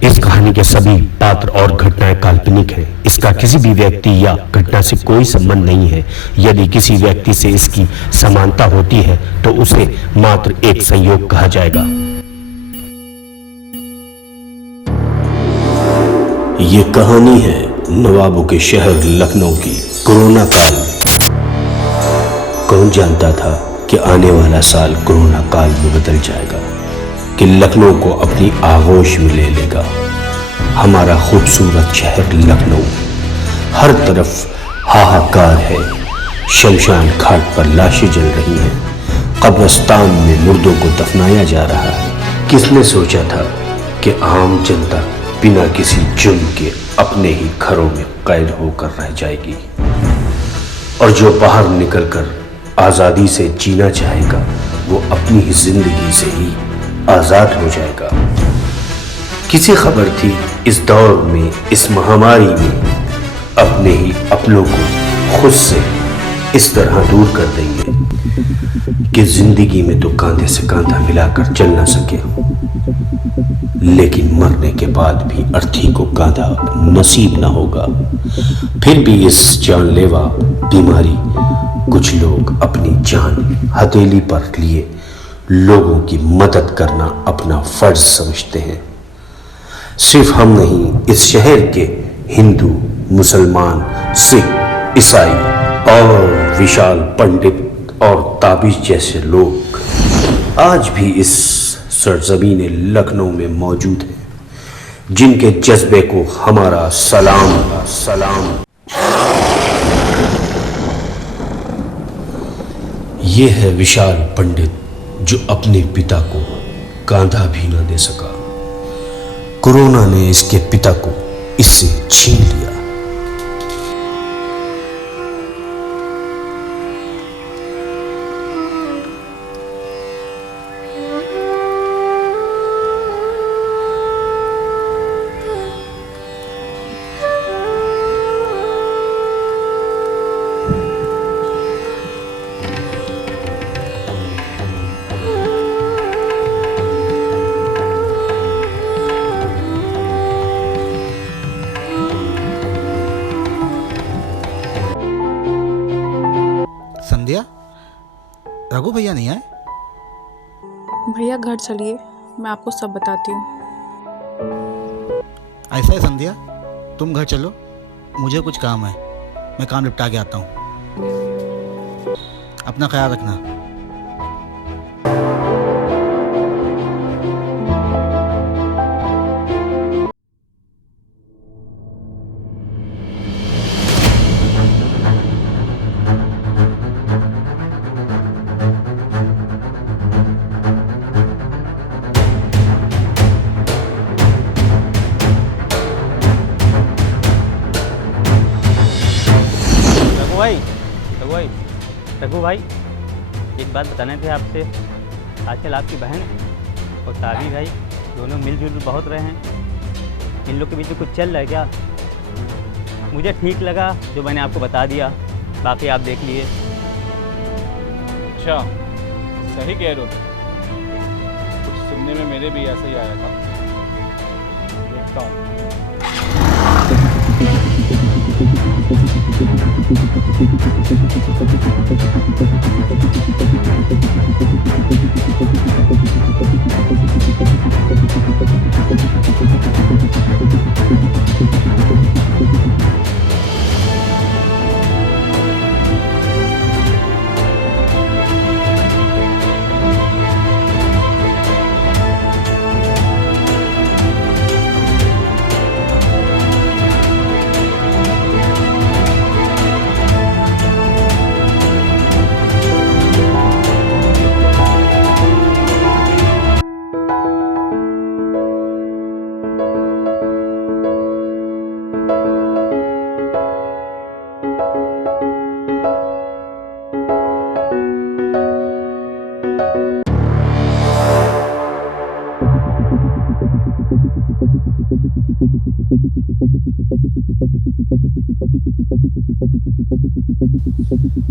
इस कहानी के सभी पात्र और घटनाएं काल्पनिक हैं। इसका किसी भी व्यक्ति या घटना से कोई संबंध नहीं है। यदि किसी व्यक्ति से इसकी समानता होती है तो उसे मात्र एक संयोग कहा जाएगा। ये कहानी है नवाबों के शहर लखनऊ की कोरोना काल। कौन जानता था कि आने वाला साल कोरोना काल में बदल जाएगा, कि लखनऊ को अपनी आगोश में ले लेगा। हमारा खूबसूरत शहर लखनऊ, हर तरफ हाहाकार है। शमशान घाट पर लाशें जल रही हैं, कब्रिस्तान में मुर्दों को दफनाया जा रहा है। किसने सोचा था कि आम जनता बिना किसी जुर्म के अपने ही घरों में कैद होकर रह जाएगी, और जो बाहर निकलकर आजादी से जीना चाहेगा वो अपनी ही जिंदगी से ही आजाद हो जाएगा। किसी खबर थी इस दौर में, इस महामारी में अपने ही अपनों को खुद से इस तरह दूर कर देंगे कि जिंदगी में तो कांधे से कांधा मिलाकर चल ना सके, लेकिन मरने के बाद भी अर्थी को कांधा नसीब ना होगा। फिर भी इस जानलेवा बीमारी कुछ लोग अपनी जान हथेली पर लिए लोगों की मदद करना अपना फर्ज समझते हैं। सिर्फ हम नहीं, इस शहर के हिंदू, मुसलमान, सिख, ईसाई और विशाल पंडित और ताबिज जैसे लोग आज भी इस सरजमीन लखनऊ में मौजूद हैं, जिनके जज्बे को हमारा सलाम। ये है विशाल पंडित जो अपने पिता को कांधा भी न दे सका। कोरोना ने इसके पिता को इससे छीन लिया। संध्या, रघु भैया नहीं आए? भैया घर चलिए, मैं आपको सब बताती हूँ। ऐसा है संध्या, तुम घर चलो, मुझे कुछ काम है, मैं काम निपटा के आता हूँ। अपना ख्याल रखना। रघु भाई, एक बात बताने थे आपसे। आजकल आपकी बहन और ताबी भाई दोनों मिलजुल बहुत रहे हैं। इन लोग के बीच में कुछ चल रहा है क्या? मुझे ठीक लगा जो मैंने आपको बता दिया, बाकी आप देख लिए। अच्छा, सही कह रहे हो। कुछ सुनने में मेरे भी ऐसा ही आया था। देखता हूँ।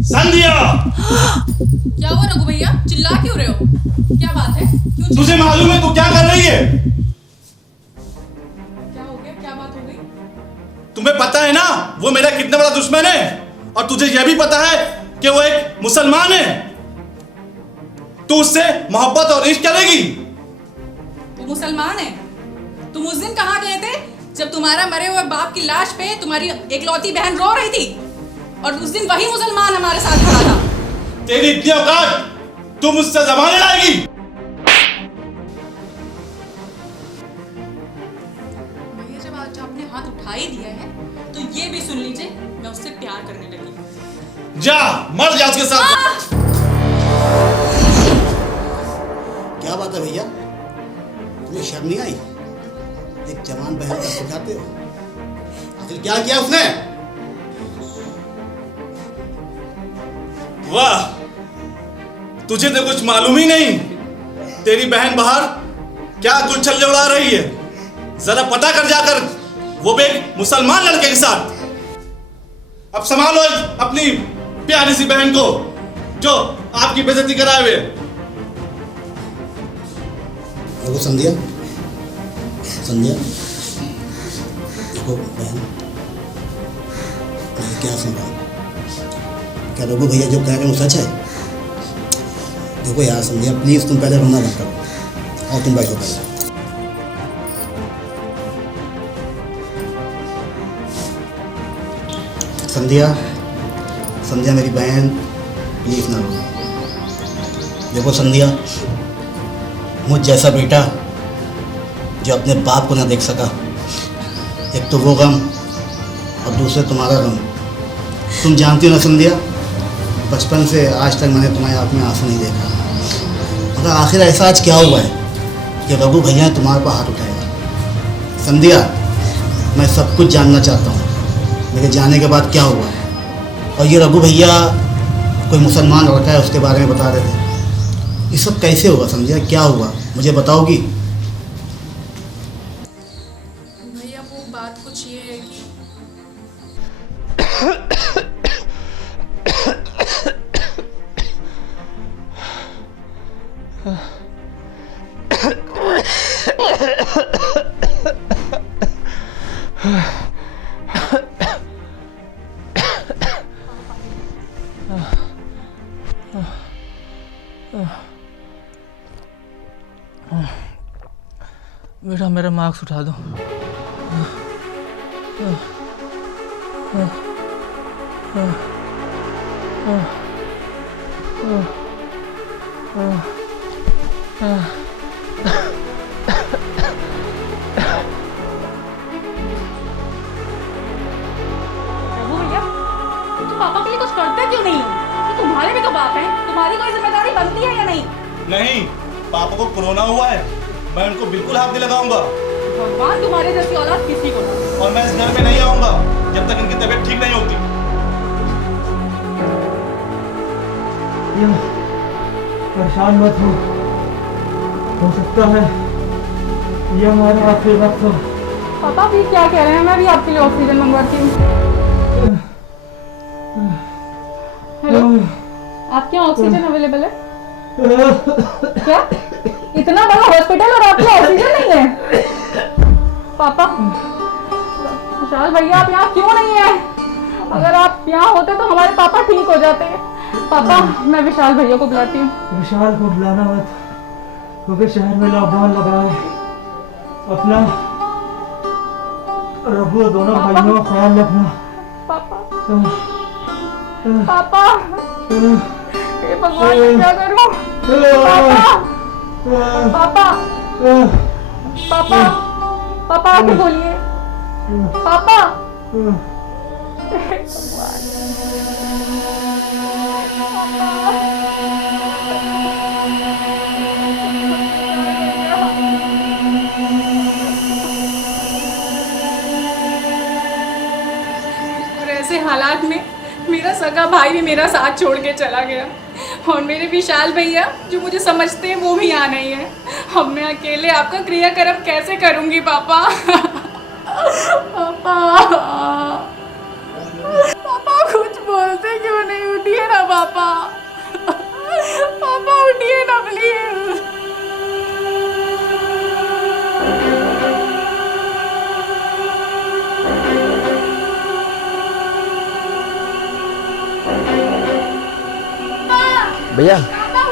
संध्या! क्या हुआ रघु भैया, चिल्ला क्यों रहे हो? क्या बात है? तुझे मालूम है तू क्या कर रही है? पता है ना वो मेरा कितना बड़ा दुश्मन है, और तुझे यह भी पता है कि वो एक मुसलमान है। तू उससे मोहब्बत और इश्क करेगी? वो मुसलमान है। तुम उस दिन कहाँ गए थे जब तुम्हारा मरे हुए बाप की लाश पे तुम्हारी एकलौती बहन रो रही थी, और उस दिन वही मुसलमान हमारे साथ खड़ा था। तेरी इतनी औकात, तू मुझसे ज़बान लड़ाएगी? भैया जब आज आपने हाथ उठा ही दिया है तो ये भी सुन लीजिए, मैं उससे प्यार करने लगी। जा मर जा उसके साथ। क्या बात है भैया, तुम्हें शर्म नहीं आई? एक जवान बहन का सिखाते हो, आखिर क्या किया उसने? वाह, तुझे तो कुछ मालूम ही नहीं। तेरी बहन बाहर क्या गुलछल्ले उड़ा रही है, जरा पता कर जाकर, वो भी एक मुसलमान लड़के के साथ। अब संभालो अपनी प्यारी सी बहन को जो आपकी बेइज्जती कराए हुए। देखो संध्या, संध्या देखो बहन, मैं क्या सुन रहा हूँ? क्या रघु भैया जो कह रहे हैं वो सच है? देखो यार संध्या, प्लीज तुम पहले रोना मत करो और तुम बैठो पहले। संध्या, संध्या मेरी बहन, प्लीज ना रो। देखो संध्या, मुझ जैसा बेटा जो अपने बाप को ना देख सका, एक तो वो गम और दूसरे तुम्हारा गम। तुम जानती हो ना संध्या, बचपन से आज तक मैंने तुम्हारी आँख में आंसू नहीं देखा, मगर आखिर ऐसा आज क्या हुआ है कि रघु भैया ने तुम्हारे पर हाथ उठाया? संध्या, मैं सब कुछ जानना चाहता हूँ, मेरे जाने के बाद क्या हुआ है। और ये रघु भैया कोई मुसलमान लड़का है उसके बारे में बता रहे थे, ये सब कैसे होगा? संध्या क्या हुआ, मुझे बताओगी? भैया वो बात कुछ ये है कि बेटा मेरा मार्क्स उठा दो। भैया तुम पापा के लिए कुछ करते क्यों नहीं हो? तो तुम्हारे भी तो बाप हैं, तुम्हारी कोई जिम्मेदारी बनती है या नहीं? नहीं, पापा को कोरोना हुआ है, मैं उनको बिल्कुल हाथ नहीं लगाऊंगा। भगवान तुम्हारे जैसी औलाद किसी को ना। और मैं इस घर में नहीं आऊंगा जब तक इनकी तबीयत ठीक नहीं होती। परेशान मत हो सकता है ये हमारा आखिरी वक्त हो। पापा भी क्या कह रहे हैं, मैं भी आपके लिए ऑक्सीजन मंगवाती हूँ। हेलो, आपके यहाँ ऑक्सीजन अवेलेबल है क्या? इतना बड़ा हॉस्पिटल और आपके ऑक्सीजन नहीं है? पापा, विशाल भैया आप यहाँ क्यों नहीं है? अगर आप यहाँ होते तो हमारे पापा ठीक हो जाते। पापा मैं विशाल भैया को बुलाती हूँ। विशाल को बुलाना मत, क्योंकि शहर में लॉकडाउन लगा है। अपना रघु दोनों भाइयों का ख्याल रखना। पापा पापा, हे भगवान मैं क्या करूं? पापा पापा पापा आके बोलिए। पापा और ऐसे हालात में मेरा सगा भाई भी मेरा साथ छोड़ के चला गया, और मेरे विशाल भैया जो मुझे समझते हैं वो भी यहाँ नहीं है। अब मैं अकेले आपका क्रियाक्रम कैसे करूँगी पापा? पापा पापा कुछ बोलते क्यों नहीं? उठिए ना पापा, पापा उठिए ना प्लीज। भैया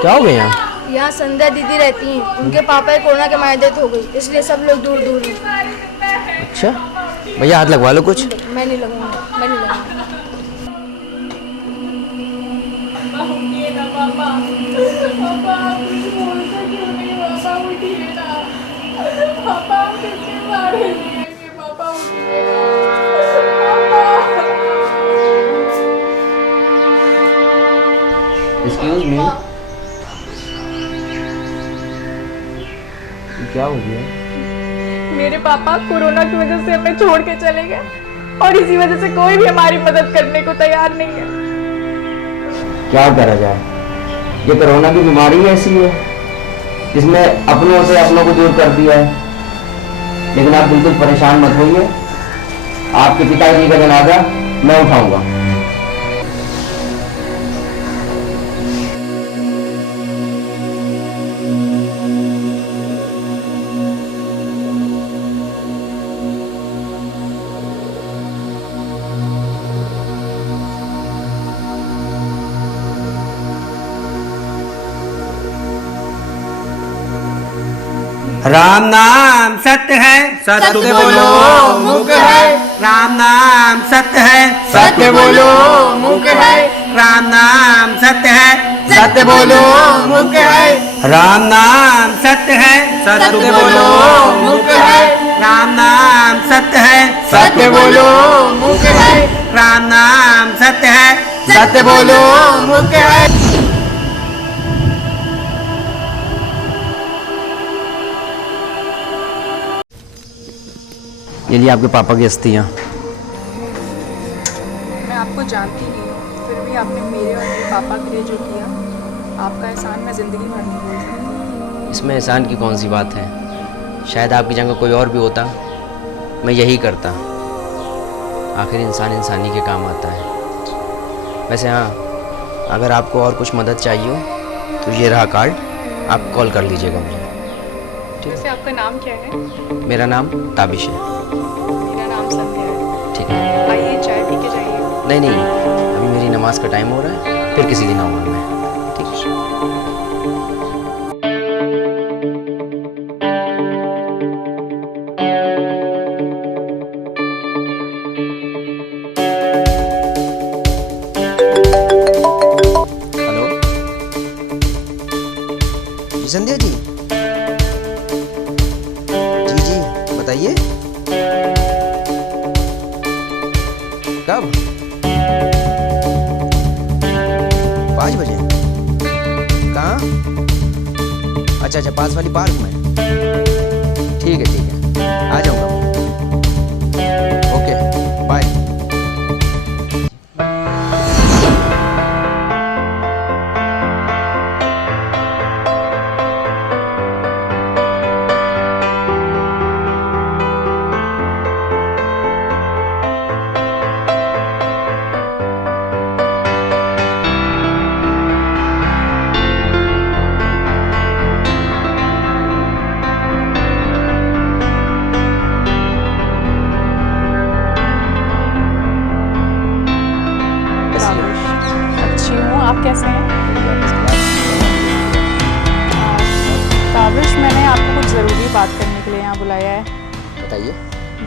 क्या हो गया यहाँ? यहाँ संध्या दीदी रहती हैं, उनके पापा की कोरोना के मारे डेथ हो गई, इसलिए सब लोग दूर दूर हैं। अच्छा भैया हाथ लगवा लो कुछ। मैं नहीं लगूंगा, मैं नहीं लगूंगा। एक्सक्यूज मी, क्या हो गया? मेरे पापा कोरोना की वजह से हमें छोड़ के चले गए और इसी वजह से कोई भी हमारी मदद करने को तैयार नहीं है। क्या करा जाए, ये कोरोना की बीमारी ऐसी है जिसमें अपनों से अपनों को दूर कर दिया है। लेकिन आप बिल्कुल परेशान मत होइए, आपके पिताजी का जनाजा मैं उठाऊंगा। राम नाम सत्य है, सत्य बोलो मुख है। राम नाम सत्य है, सत्य बोलो मुख है। राम नाम सत्य है, सत्य बोलो मुख है। राम नाम सत्य है, सत्य बोलो मुख है। राम नाम सत्य है, सत्य बोलो मुख है। राम नाम सत्य है, सत्य बोलो मुख है। ये लिए आपके पापा की अस्थियाँ। मैं आपको जानती नहीं हूँ, फिर भी आपने मेरे और मेरे पापा के लिए जो किया, आपका एहसान मैं ज़िंदगी भर नहीं भूल सकती। इसमें एहसान की कौन सी बात है? शायद आपकी जगह कोई और भी होता, मैं यही करता। आखिर इंसान इंसानी के काम आता है। वैसे हाँ, अगर आपको और कुछ मदद चाहिए हो तो ये रहा कार्ड, आप कॉल कर लीजिएगा मुझे। वैसे आपका नाम क्या है? मेरा नाम ताबिश है। मेरा नाम संध्या है। ठीक है, आइए चाय पी के जाइए। नहीं, अभी मेरी नमाज का टाइम हो रहा है, फिर किसी दिन आऊँगा मैं। ठीक है। हेलो जी, संध्या जी। जी बताइए, कब? 5 बजे? कहाँ? अच्छा, पास वाली पार्क में। ठीक है, आ जाऊँगा मैं। Okay, bye. अच्छी हूँ, आप कैसे हैं? ताबिश, मैंने आपको कुछ ज़रूरी बात करने के लिए यहाँ बुलाया है। बताइए।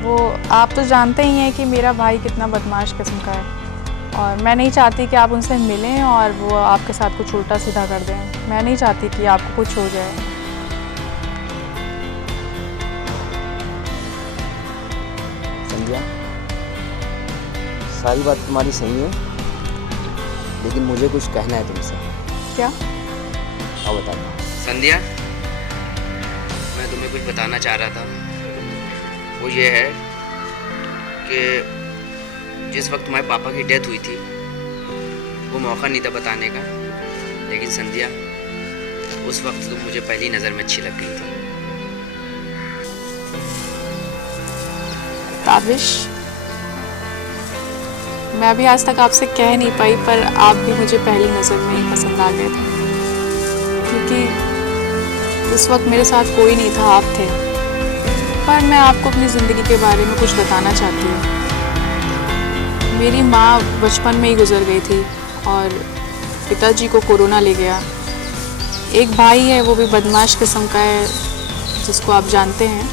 वो आप तो जानते ही हैं कि मेरा भाई कितना बदमाश किस्म का है, और मैं नहीं चाहती कि आप उनसे मिलें और वो आपके साथ कुछ उल्टा सीधा कर दें। मैं नहीं चाहती कि आपको कुछ हो जाए। संध्या, सारी बात तुम्हारी सही है, लेकिन मुझे कुछ कहना है तुमसे। क्या? अब बताता हूँ। संध्या, मैं तुम्हें कुछ बताना चाह रहा था। वो ये है कि जिस वक्त तुम्हारे पापा की डेथ हुई थी, वो मौका नहीं था बताने का, लेकिन संध्या, उस वक्त तुम मुझे पहली नज़र में अच्छी लग गई थी। ताबिश, मैं भी आज तक आपसे कह नहीं पाई, पर आप भी मुझे पहली नज़र में ही पसंद आ गए थे, क्योंकि उस वक्त मेरे साथ कोई नहीं था, आप थे। पर मैं आपको अपनी ज़िंदगी के बारे में कुछ बताना चाहती हूँ। मेरी माँ बचपन में ही गुजर गई थी, और पिताजी को कोरोना ले गया। एक भाई है, वो भी बदमाश किस्म का है, जिसको आप जानते हैं।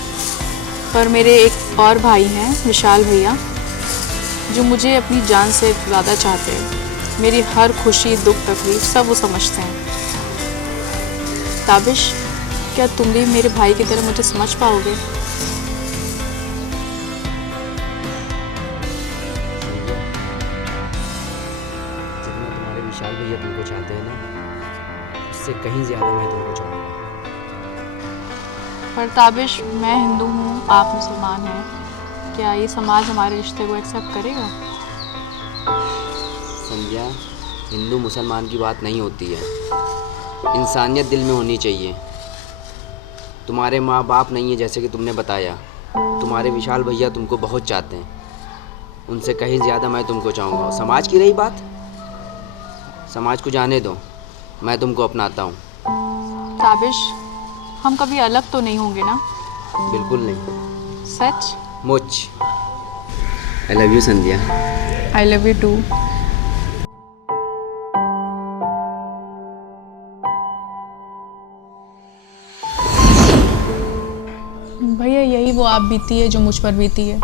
पर मेरे एक और भाई हैं, विशाल भैया, जो मुझे अपनी जान से ज़्यादा चाहते हैं। मेरी हर खुशी, दुख, तकलीफ सब वो समझते हैं। ताबिश, क्या तुम भी मेरे भाई की तरह मुझे समझ पाओगे? जितना तुम्हारे विशाल भैया तुमको चाहते हैं ना, उससे कहीं ज़्यादा मैं तुमको चाहूँगा। पर ताबिश, मैं हिंदू हूँ, आप मुसलमान हैं, क्या ये समाज हमारे रिश्ते को एक्सेप्ट करेगा? संध्या, हिंदू मुसलमान की बात नहीं होती है, इंसानियत दिल में होनी चाहिए। तुम्हारे माँ बाप नहीं है जैसे कि तुमने बताया, तुम्हारे विशाल भैया तुमको बहुत चाहते हैं, उनसे कहीं ज़्यादा मैं तुमको चाहूँगा। समाज की रही बात, समाज को जाने दो, मैं तुमको अपनाता हूँ। ताबिश, हम कभी अलग तो नहीं होंगे ना? बिल्कुल नहीं। सच? मुझ I love you Sandhya. I love you too. भैया, यही वो आप बीती है जो मुझ पर बीती है।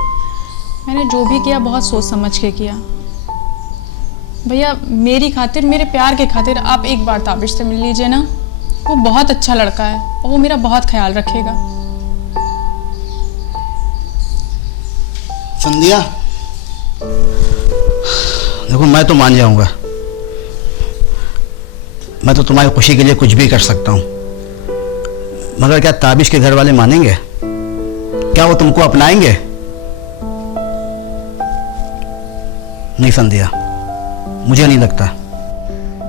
मैंने जो भी किया बहुत सोच समझ के किया। भैया, मेरी खातिर, मेरे प्यार के खातिर आप एक बार ताबिश से मिल लीजिए ना। वो बहुत अच्छा लड़का है और वो मेरा बहुत ख्याल रखेगा। संध्या, देखो मैं तो मान जाऊंगा, मैं तो तुम्हारी खुशी के लिए कुछ भी कर सकता हूँ, मगर क्या ताबिश के घर वाले मानेंगे? क्या वो तुमको अपनाएंगे? नहीं संध्या, मुझे नहीं लगता।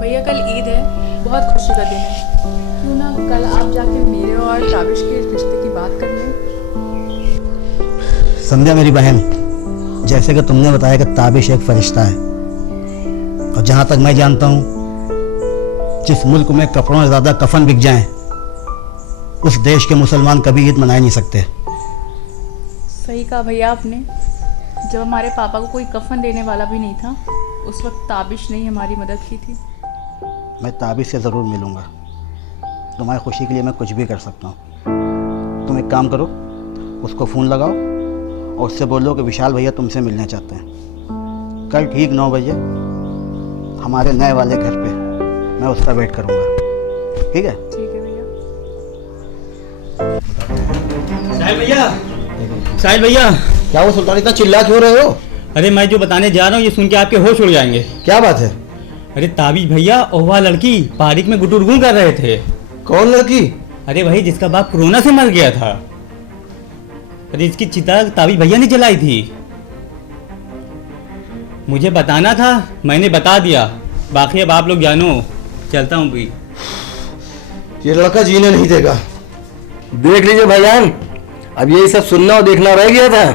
भैया, कल ईद है, बहुत खुशी का दिन है, क्यों ना कल आप जाके मेरे और ताबिश के रिश्ते की बात कर लें? संध्या मेरी बहन, जैसे कि तुमने बताया कि ताबिश एक फरिश्ता है, और जहाँ तक मैं जानता हूँ, जिस मुल्क में कपड़ों से ज़्यादा कफन बिक जाएं, उस देश के मुसलमान कभी ईद मना ही नहीं सकते। सही कहा भैया आपने। जब हमारे पापा को कोई कफन देने वाला भी नहीं था, उस वक्त ताबिश ने ही हमारी मदद की थी। मैं ताबिश से ज़रूर मिलूँगा, तुम्हारी खुशी के लिए मैं कुछ भी कर सकता हूँ। तुम एक काम करो, उसको फ़ोन लगाओ और उससे बोलो कि विशाल भैया तुमसे मिलना चाहते हैं। कल ठीक 9 बजे हमारे नए वाले घर पे मैं उसका वेट करूँगा। ठीक है? ठीक है भैया। साहिल भैया, साहिल भैया। क्या वो सुल्तान, इतना चिल्ला क्यों रहे हो? अरे मैं जो बताने जा रहा हूँ ये सुन के आपके होश उड़ जाएंगे। क्या बात है? अरे ताबिश भैया और वह लड़की पारिक में गुटुरगुन कर रहे थे। कौन लड़की? अरे वही जिसका बाप कोरोना से मर गया था। अरे इसकी चिता ताबिश भैया ने जलाई थी। मुझे बताना था, मैंने बता दिया, बाकी अब आप लोग जानो। चलता हूँ भी। ये लड़का जीने नहीं देगा। देख लीजिए भाईजान, अब यही सब सुनना और देखना रह गया था।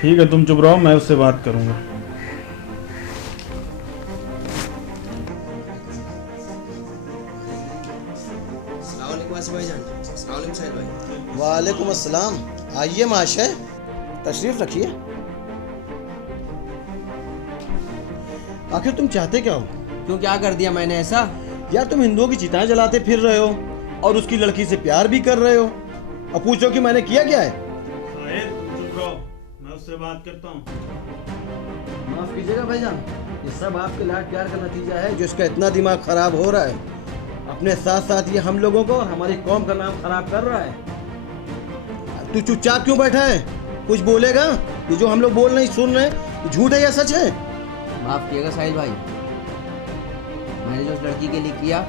ठीक है, तुम चुप रहो, मैं उससे बात करूंगा। वालेकुम अस्सलाम। आइए महाशय, तशरीफ रखिए। आखिर तुम चाहते क्या हो? क्यों, क्या कर दिया मैंने ऐसा? यार, तुम हिंदुओं की चिताएं जलाते फिर रहे हो और उसकी लड़की से प्यार भी कर रहे हो, अब पूछो कि मैंने किया क्या है? तुम चुप रहो, मैं उससे बात करता हूँ। माफ कीजिएगा भाईजान, ये सब आपके लाड प्यार का नतीजा है जो इसका इतना दिमाग खराब हो रहा है। अपने साथ साथ ये हम लोगों को और हमारी कौम का नाम खराब कर रहा है। तू चुपचाप क्यों बैठा है? कुछ बोलेगा? ये जो हम लोग बोल नहीं सुन रहे, झूठ है या सच है? माफ़ कीजिएगा साहिल भाई, मैंने जो उस लड़की के लिए किया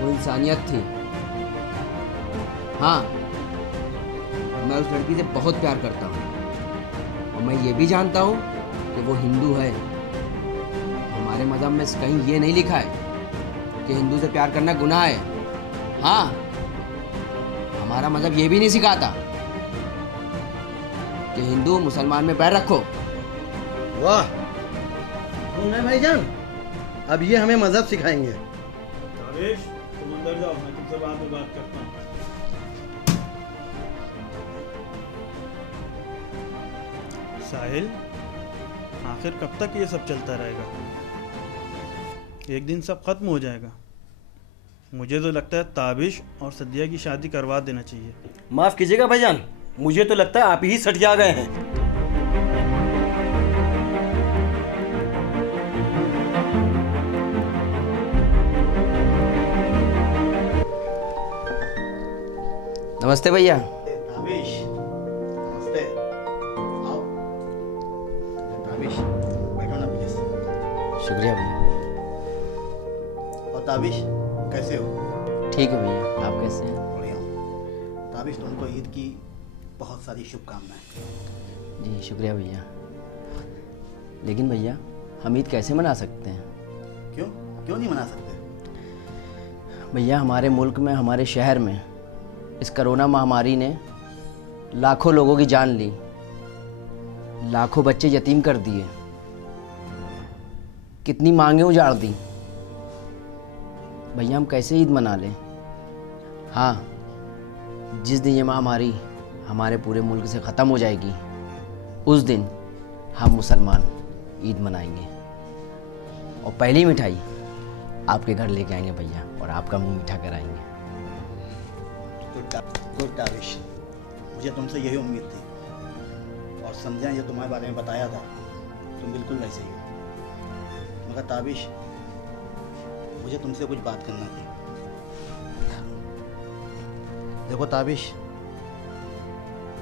वो इंसानियत थी। हाँ, मैं उस लड़की से बहुत प्यार करता हूँ और मैं ये भी जानता हूँ कि वो हिंदू है। हमारे मज़हब में कहीं ये नहीं लिखा है कि हिंदू से प्यार करना गुनाह है। हाँ, हमारा मज़हब ये भी नहीं सिखाता कि हिंदू मुसलमान में पैर रखो। वाह, सुन रहे भाईजान, अब ये हमें मजहब सिखाएंगे। ताबिश, तुम अंदर जाओ, मैं तुमसे बाद में बात करता हूँ। साहिल, आखिर कब तक ये सब चलता रहेगा? एक दिन सब खत्म हो जाएगा। मुझे तो लगता है ताबिश और सदिया की शादी करवा देना चाहिए। माफ कीजिएगा भाईजान, मुझे तो लगता है आप ही सठिया गए हैं। नमस्ते भैया। ताबिश, नमस्ते। आओ। ताबिश, बैठो ना प्लीज। शुक्रिया भैया। और ताबिश, कैसे हो? ठीक है भैया, आप कैसे हैं? बढ़िया हूँ। ताबिश, तुमको ईद की बहुत सारी शुभकामनाएं। जी शुक्रिया भैया। लेकिन भैया हम ईद कैसे मना सकते हैं? क्यों क्यों नहीं मना सकते? भैया हमारे मुल्क में, हमारे शहर में इस कोरोना महामारी ने लाखों लोगों की जान ली, लाखों बच्चे यतीम कर दिए, कितनी मांगें उजाड़ दी। भैया हम कैसे ईद मना लें? हाँ, जिस दिन ये महामारी हमारे पूरे मुल्क से ख़त्म हो जाएगी उस दिन हम मुसलमान ईद मनाएंगे और पहली मिठाई आपके घर लेके आएंगे भैया और आपका मुंह मीठा कराएंगे। गुड ताबिश, मुझे तुमसे यही उम्मीद थी। और संध्या जो तुम्हारे बारे में बताया था, तुम बिल्कुल वैसे ही हो। मगर ताबिश, मुझे तुमसे कुछ बात करना थी। देखो ताबिश,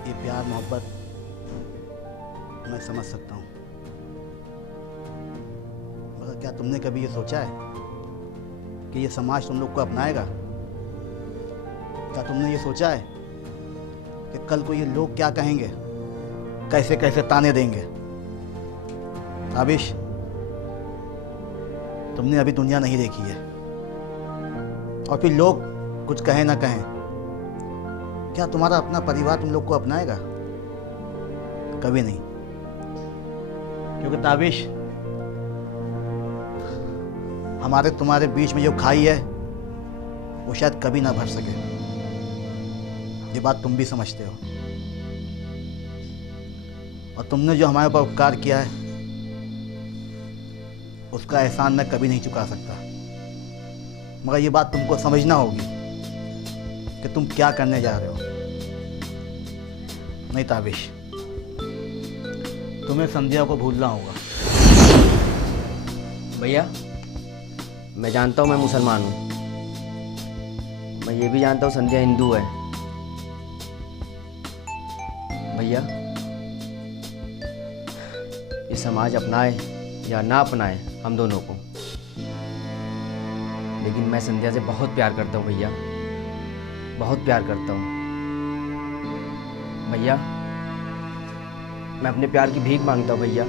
ये प्यार मोहब्बत मैं समझ सकता हूँ, मगर क्या तुमने कभी ये सोचा है कि ये समाज तुम लोग को अपनाएगा? क्या तुमने ये सोचा है कि कल को ये लोग क्या कहेंगे, कैसे कैसे ताने देंगे? ताबिश, तुमने अभी दुनिया नहीं देखी है, और फिर लोग कुछ कहें ना कहें, क्या तुम्हारा अपना परिवार तुम लोग को अपनाएगा? कभी नहीं। क्योंकि ताबिश, हमारे तुम्हारे बीच में जो खाई है वो शायद कभी ना भर सके। ये बात तुम भी समझते हो। और तुमने जो हमारे ऊपर उपकार किया है उसका एहसान मैं कभी नहीं चुका सकता। मगर ये बात तुमको समझना होगी कि तुम क्या करने जा रहे हो। नहीं ताबिश, तुम्हें संध्या को भूलना होगा। भैया मैं जानता हूँ मैं मुसलमान हूँ, मैं ये भी जानता हूँ संध्या हिंदू है। भैया ये समाज अपनाए या ना अपनाए हम दोनों को, लेकिन मैं संध्या से बहुत प्यार करता हूँ भैया, बहुत प्यार करता हूँ। भैया मैं अपने प्यार की भीख मांगता हूँ भैया।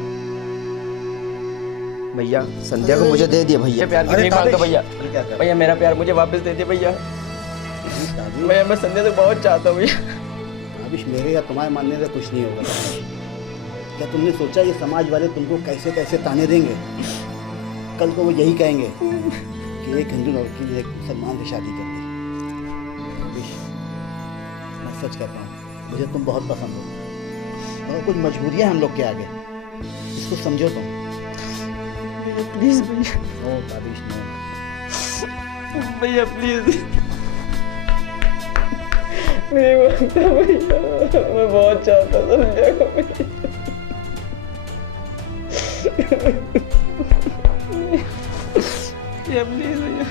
भैया संध्या को मुझे दे दिए भैया, प्यार की भीख मांगता हूँ भैया। भैया मेरा प्यार मुझे वापस दे दिए भैया। भैया मैं संध्या से बहुत चाहता हूँ भैया। ताबिश, मेरे या तुम्हारे मानने से कुछ नहीं होगा। क्या तुमने सोचा ये समाज वाले तुमको कैसे कैसे ताने देंगे? कल को वो यही कहेंगे कि एक हिंदू लड़की ने एक मुसलमान से शादी कर ली। ताबिश, मैं सच कहता हूँ, मुझे तुम बहुत पसंद हो, और कुछ मजबूरियाँ हम लोग के आगे, इसको समझो तुम। प्लीज भैया। नो ताबिश, नो भैया प्लीज। नहीं मानता भैया, मैं बहुत चाहता संध्या को भैया। ये प्लीज भैया।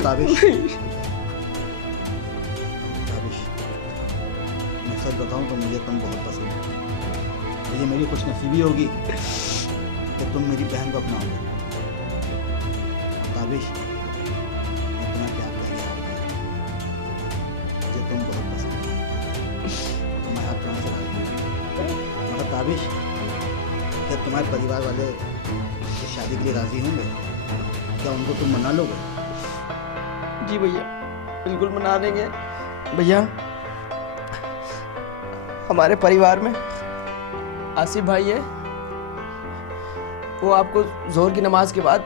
ताबिश, ताबिश, मैं सच बताऊं तो मुझे तुम बहुत पसंद हो। ये मेरी खुशनसीबी होगी कि तुम मेरी बहन को अपनाओगे। ताबिश, मैं तुम्हें प्यार करेगा, मुझे तुम बहुत पसंद हो, तुम्हें हाथ प्राण से राजी हूं। मगर ताबिश, क्या तुम्हारे परिवार वाले इस शादी के लिए राजी होंगे? क्या उनको तुम मना लोगे? जी भैया बिल्कुल मना देंगे, भैया हमारे परिवार में आसिफ भाई है, वो आपको जोहर की नमाज के बाद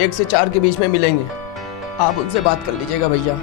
1 से 4 के बीच में मिलेंगे। आप उनसे बात कर लीजिएगा भैया।